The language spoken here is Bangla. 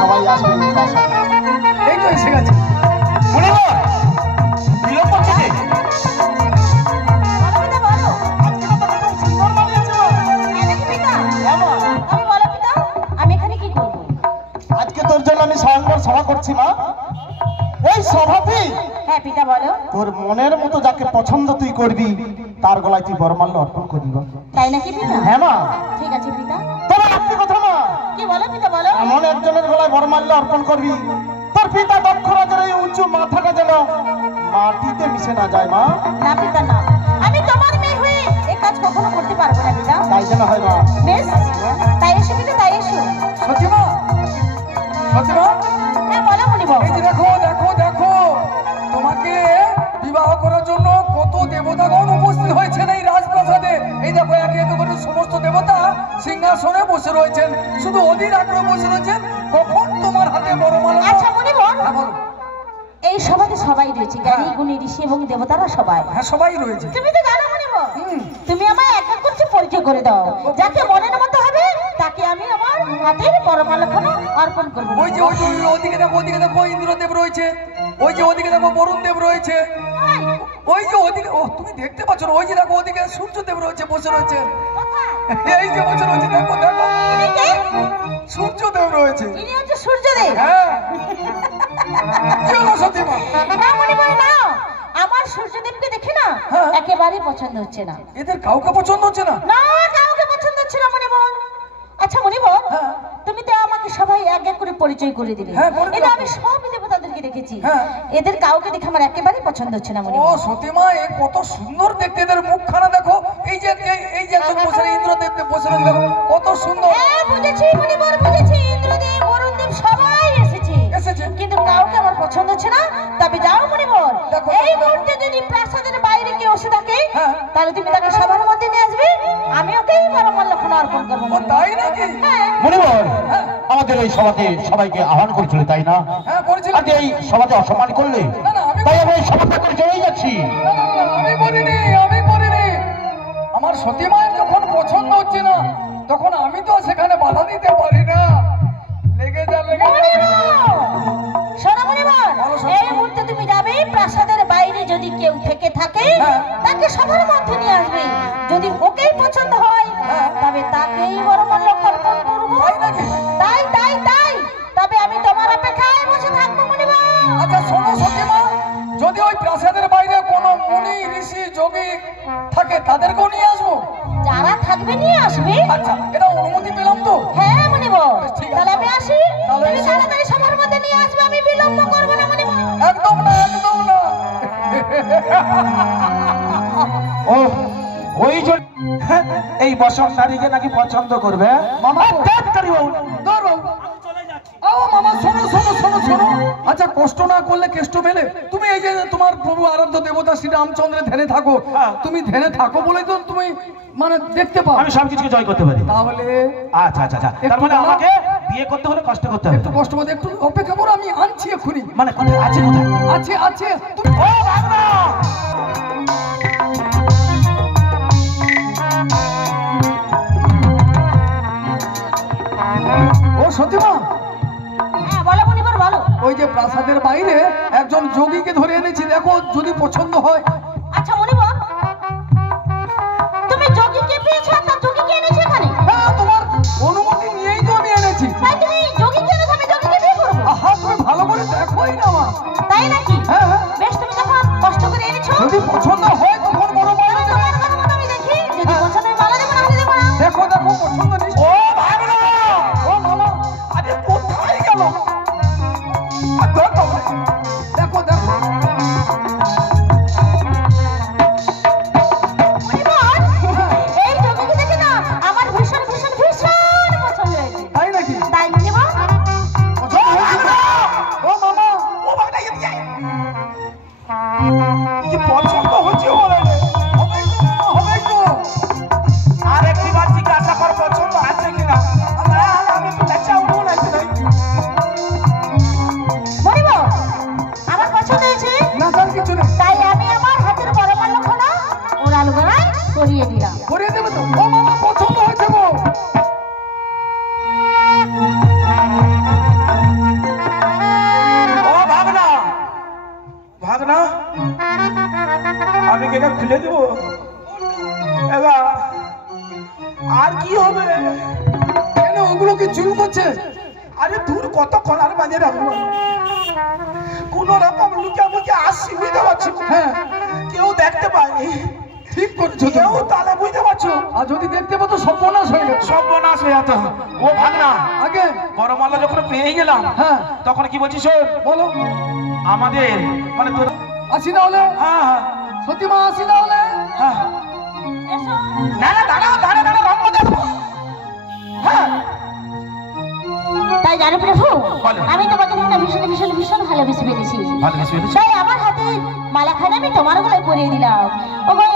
সবাই আসবে এই তো এসে গেছে মনে হয় বিলম্ব থেকে আজকে তোর জন্য আমি স্বয়ংবর সভা করছি মা। এই সভাতে হ্যাঁ পিতা বলো। তোর মনের মতো যাকে পছন্দ তুই করবি তার গলায় তুই বরমাল্য অর্পণ করবি। তাই নাকি পিতা? হ্যাঁ মা। ঠিক আছে পিতা। তবে একটি কথা মা, কি বলো পিতা বলো। এমন একজনের গলায় বরমাল্য অর্পণ করবি তোর পিতা দক্ষ রাজার এই উঁচু মাথাটা যেন মাটিতে মিশে না যায় মা। না পিতা না, আমি তোমার মেয়ে হয়ে এই কাজ কখনো করতে পারবো না পিতা। তাই যেন হয় মা। বেশ তাই এসো পিতা, তাই এসো। সতীমা সতীমা হ্যাঁ বলো মুনি বাবু। এই যে দেখো দেখো দেখো তোমাকে বিবাহ করার জন্য কত দেবতাগণ উপস্থিত হয়েছেন এই রাজপ্রাসাদে। এই দেখো একে একে করে সমস্ত দেবতা সিংহাসনে বসে রয়েছেন, শুধু অধীর আগ্রহে বসে রয়েছেন কখন তোমার হাতে বরমালা। আচ্ছা মুনি বাবু, হ্যাঁ বলো। এই সভাতে সবাই রয়েছে, জ্ঞানী গুণী ঋষি এবং দেবতারা সবাই। হ্যাঁ সবাই রয়েছে। তুমি তো জানো মুনি বাবু, তুমি আমায় এক এক করে পরিচয় করে দাও। যাকে মনের মতো হবে তাকে আমি আমার হাতের বরমালাখানা অর্পণ করব। ওই যে ওদিকে দেখো ইন্দ্রদেব রয়েছে, ওই যে ওদিকে দেখো বরুণ দেব রয়েছে, ওই যে ওদিকে ও তুমি দেখতে পাচ্ছ না, ওই যে দেখো ওদিকে সূর্যদেব রয়েছে বসে রয়েছে, এই যে বসে রয়েছে দেখো দেখো সূর্যদেব রয়েছে। ইনি হচ্ছে সূর্যদেব। হ্যাঁ কি হলো সতীমা? না মুনি বাবু না, আমার সূর্যদেবকে দেখে না হ্যাঁ। একেবারে পছন্দ হচ্ছে না। এদের কাউকে পছন্দ হচ্ছে না? না কাউকে পছন্দ হচ্ছে না মুনি বাবু। আচ্ছা মুনি বাবু, হ্যাঁ। তুমি তো আমাকে সবাই এক এক করে পরিচয় করে দিলে। হ্যাঁ, করে দিলাম। এটা আমি সব দেবতাদেরকে দেখেছি, হ্যাঁ। এদের কাউকে দেখে আমার একেবারে পছন্দ হচ্ছে না মুনি ও বাবু। সতীমা এ কত সুন্দর দেখতে, এদের মুখখানা দেখো, এই যে এই যে একজন বসে ইন্দ্রদেব বসে রয়েছে দেখো কত সুন্দর। হ্যাঁ বুঝেছি মুনি বাবু, বুঝেছি। ইন্দ্রদেব বরুণদেব সবাই এসেছে, কিন্তু কাউকে আমার পছন্দ হচ্ছে না। তবে যাও মুনি বাবু, দেখো, এই মুহূর্তে যদি প্রাসাদের বাইরে কেউ এসে থাকে হ্যাঁ। তাহলে তুমি তাকে সবার মধ্যে নিয়ে আসবে, আমি ওকেই বরমাল্যখানা অর্পণ করবো। ও তাই নাকি? হ্যাঁ মনিবর হ্যাঁ। আমাদের এই সভাতে সবাইকে আহ্বান করেছিল তাই না? হ্যাঁ করেছিলাম। আজ এই সভাতে অসম্মান করলে না, না, আমি- তাই আমি এই সভাতে করে চলেই যাচ্ছি। না, না, না, আমি করিনি। আমার সতী মায়ের যখন পছন্দ হচ্ছে না তখন আমি তো সেখানে বাধা দিতে পারি না। লেগে যা শোনো মুনিবর, বলো, শোনো। এই মুহূর্তে তুমি যাবে প্রাসাদের বাইরে, যদি কেউ থেকে থাকে হ্যাঁ। তাকে সবার মধ্যে নিয়ে আসবে। যদি ওকেই পছন্দ হয় হ্যাঁ। তবে তাকেই বরমাল্য অর্পণ করবো। তাই নাকি? তাই তাই তাই, তবে আমি তোমার অপেক্ষায় বসে থাকবো মুনিবর। আচ্ছা শোনো সতী মা, যদি ওই প্রাসাদের বাইরে কোনো মুনি ঋষি যোগী থাকে তাদেরকেও নিয়ে আসবো? যারা থাকবে নিয়ে আসবে। আচ্ছা এটা অনুমতি পেলাম তো? হ্যাঁ মুনিবর, ঠিক আছে। তাহলে আমি আসি। তাহলে তুমি এসো। তাড়াতাড়ি সবার মধ্যে নিয়ে আসবে, আমি বিলম্ব করবো না মুনিবর। একদম না একদম না। ও ওই যে এই বসন্ত নারীকে নাকি পছন্দ করবে মামা তাড়াতাড়ি বল। ধরো ও মামা শোনো শোনো শোনো শোনো, আচ্ছা কষ্ট না করলে কেষ্ট মেলে। তুমি এই যে তোমার প্রভু আরাধ্য দেবতা শ্রী রামচন্দ্রের ধ্যানে থাকো, তুমি ধ্যানে থাকো বলেই তো তুমি মানে দেখতে পাও। আমি সব কিছুকে জয় করতে পারি। তাহলে আচ্ছা আচ্ছা আচ্ছা, তার একটু মানে দাঁড়াও। আমাকে বিয়ে করতে হলে কষ্ট করতে হবে। একটু কষ্ট করে একটু অপেক্ষা করো, আমি আনছি এক্ষুনি। মানে কোথায় আছে কোথায়? আছে আছে তুমি- ও ভাগনা ও সতীমা, হ্যাঁ বলো মুনিবর বলো। ওই যে প্রাসাদের বাইরে একজন যোগীকে ধরে এনেছি, দেখো যদি পছন্দ হয়। আচ্ছা মুনিবর, তুমি যোগীকে পেয়েছো আর তার যোগীকে এনেছো এখানে? হ্যাঁ তোমার অনুমতি নিয়েই তো আমি এনেছি। তাই তুমি যোগীকে এনেছো, আমি যোগীকে বিয়ে করবো। আহা তুমি ভালো করে দেখোই না মা। তাই নাকি? হ্যাঁ হ্যাঁ, বেশ, তুমি যখন কষ্ট করে এনেছো যদি পছন্দ হয় তখন বড় মায়ের দেবে। তোমার কথা মতো আমি দেখি, যদি পছন্দ হয় ভালো দেবো, না হলে দেবো না। দেখো দেখো পছন্দ নেই। ও ভাগনা ও মামা, আরে কোথায় গেল? দেখো দেখো আমি দূর কতক্ষণ আর বানিয়ে রাখবো কোন রকম লুকিয়ে আসছি বুঝতে পারছো হ্যাঁ কেউ দেখতে পায়নি ঠিক করছো কেউ তাহলে বুঝতে পারছো আর যদি দেখতে পাতো সর্বনাশ হয়ে গেছে সর্বনাশ হয়ে যেত ও ভাগনা আগে বড়মাল্লা যখন পেয়ে গেলাম হ্যাঁ তখন কি বলছিস শোন বলো আমাদের মানে তোর আসি না হলে হ্যাঁ হ্যাঁ সত্যি মা আসি না হলে হ্যাঁ না না দাঁড়া রম্মদেব হ্যাঁ তাই জানো প্রভু বলো। আমি তোমাকে না ভীষণ ভীষণ ভীষণ ভালোবেসে ফেলেছি ভালোবেসে ফেলেছি? তাই আমার হাতে মালাখানা আমি তোমার গলায় পরিয়ে দিলাম ও গো